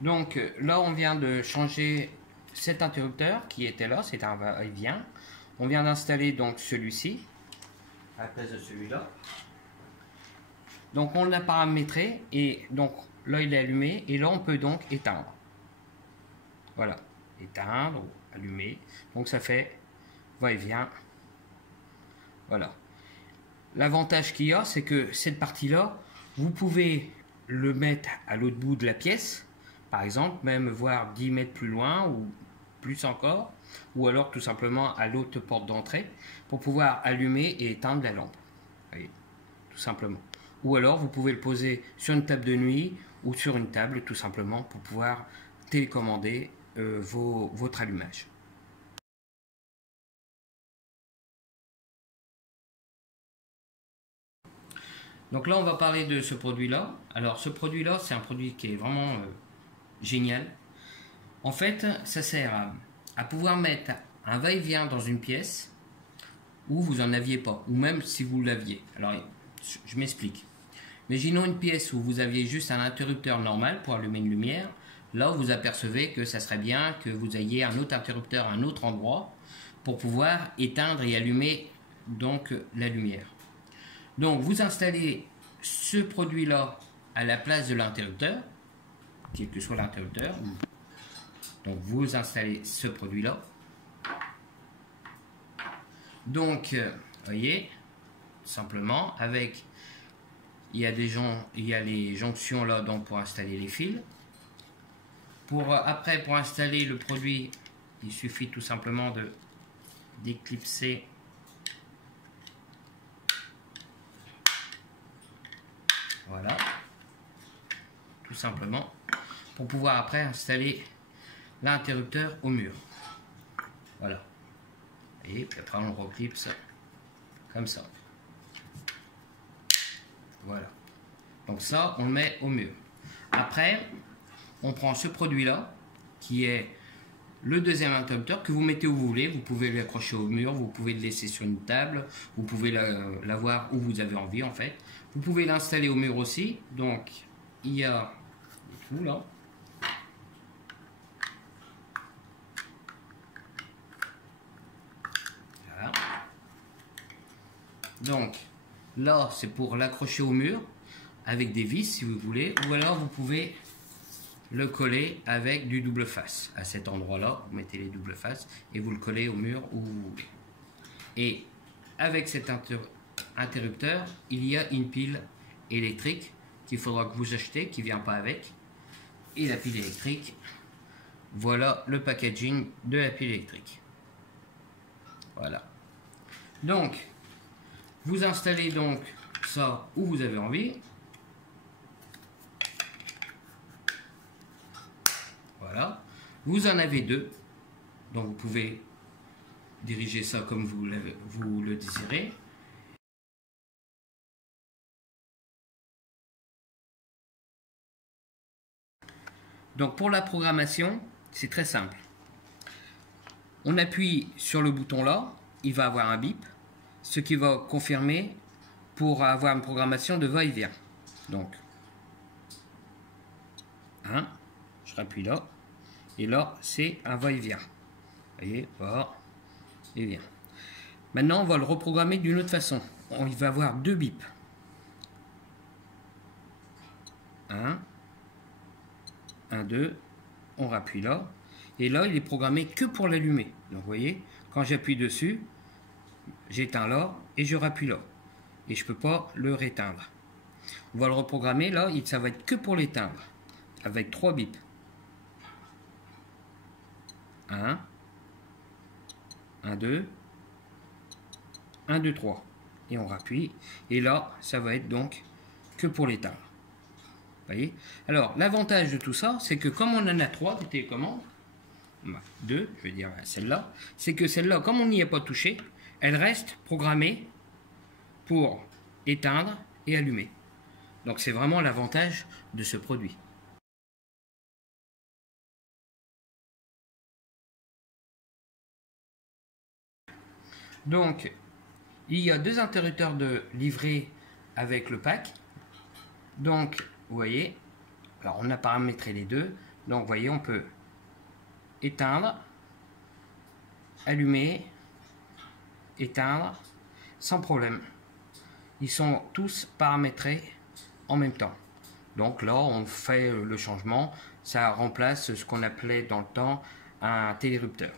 Donc là, on vient de changer cet interrupteur qui était là, c'est un va-et-vient. On vient d'installer donc celui-ci à la place de celui-là. Donc on l'a paramétré et donc là il est allumé et là on peut donc éteindre. Voilà, éteindre ou allumer. Donc ça fait va-et-vient. Voilà. L'avantage qu'il y a, c'est que cette partie-là, vous pouvez le mettre à l'autre bout de la pièce, par exemple, même voire 10 mètres plus loin ou plus encore, ou alors tout simplement à l'autre porte d'entrée pour pouvoir allumer et éteindre la lampe. Vous voyez, tout simplement. Ou alors vous pouvez le poser sur une table de nuit ou sur une table tout simplement pour pouvoir télécommander votre allumage. Donc là on va parler de ce produit là. Alors ce produit là c'est un produit qui est vraiment génial. En fait ça sert à pouvoir mettre un va-et-vient dans une pièce où vous n'en aviez pas, ou même si vous l'aviez. Alors je m'explique. Imaginons une pièce où vous aviez juste un interrupteur normal pour allumer une lumière. Là, vous apercevez que ça serait bien que vous ayez un autre interrupteur à un autre endroit pour pouvoir éteindre et allumer donc la lumière. Donc, vous installez ce produit-là à la place de l'interrupteur, quel que soit l'interrupteur. Donc, vous installez ce produit-là. Donc, voyez, simplement avec... Il y a les jonctions là donc pour installer les fils. Après, pour installer le produit, il suffit tout simplement d'éclipser voilà, tout simplement, pour pouvoir après installer l'interrupteur au mur. Voilà. Et puis après on reclipse comme ça. Voilà. Donc ça, on le met au mur. Après, on prend ce produit-là, qui est le deuxième interrupteur, que vous mettez où vous voulez. Vous pouvez l'accrocher au mur, vous pouvez le laisser sur une table, vous pouvez l'avoir où vous avez envie en fait. Vous pouvez l'installer au mur aussi. Donc, il y a tout là. Voilà. Donc, là, c'est pour l'accrocher au mur avec des vis si vous voulez, ou alors vous pouvez le coller avec du double face. À cet endroit-là, vous mettez les doubles faces et vous le collez au mur où vous voulez. Et avec cet interrupteur, il y a une pile électrique qu'il faudra que vous achetez, qui ne vient pas avec. Et la pile électrique, voilà le packaging de la pile électrique. Voilà. Donc, vous installez donc ça où vous avez envie. Voilà. Vous en avez deux. Donc vous pouvez diriger ça comme vous le désirez. Donc pour la programmation, c'est très simple. On appuie sur le bouton là, il va avoir un bip, ce qui va confirmer pour avoir une programmation de va-et-vient. Donc, je rappuie là, et là c'est un va-et-vient. Vous voyez, va et vient. Maintenant, on va le reprogrammer d'une autre façon. Il va avoir deux bips. 1, 2, on rappuie là. Et là, il est programmé que pour l'allumer. Donc, vous voyez, quand j'appuie dessus, j'éteins là et je rappuie là. Et je ne peux pas le réteindre. On va le reprogrammer là, ça va être que pour l'éteindre. Avec 3 bips. 1, 2, 1, 2, 3. Et on rappuie. Et là, ça va être donc que pour l'éteindre. Vous voyez? Alors, l'avantage de tout ça, c'est que comme on en a 3 de télécommande, 2, je veux dire celle-là, c'est que celle-là, comme on n'y a pas touché, elle reste programmée pour éteindre et allumer. Donc c'est vraiment l'avantage de ce produit. Donc il y a deux interrupteurs de livret avec le pack. Donc vous voyez, alors on a paramétré les deux. Donc vous voyez, on peut éteindre, allumer, éteindre, sans problème. Ils sont tous paramétrés en même temps. Donc là, on fait le changement, ça remplace ce qu'on appelait dans le temps un télérupteur.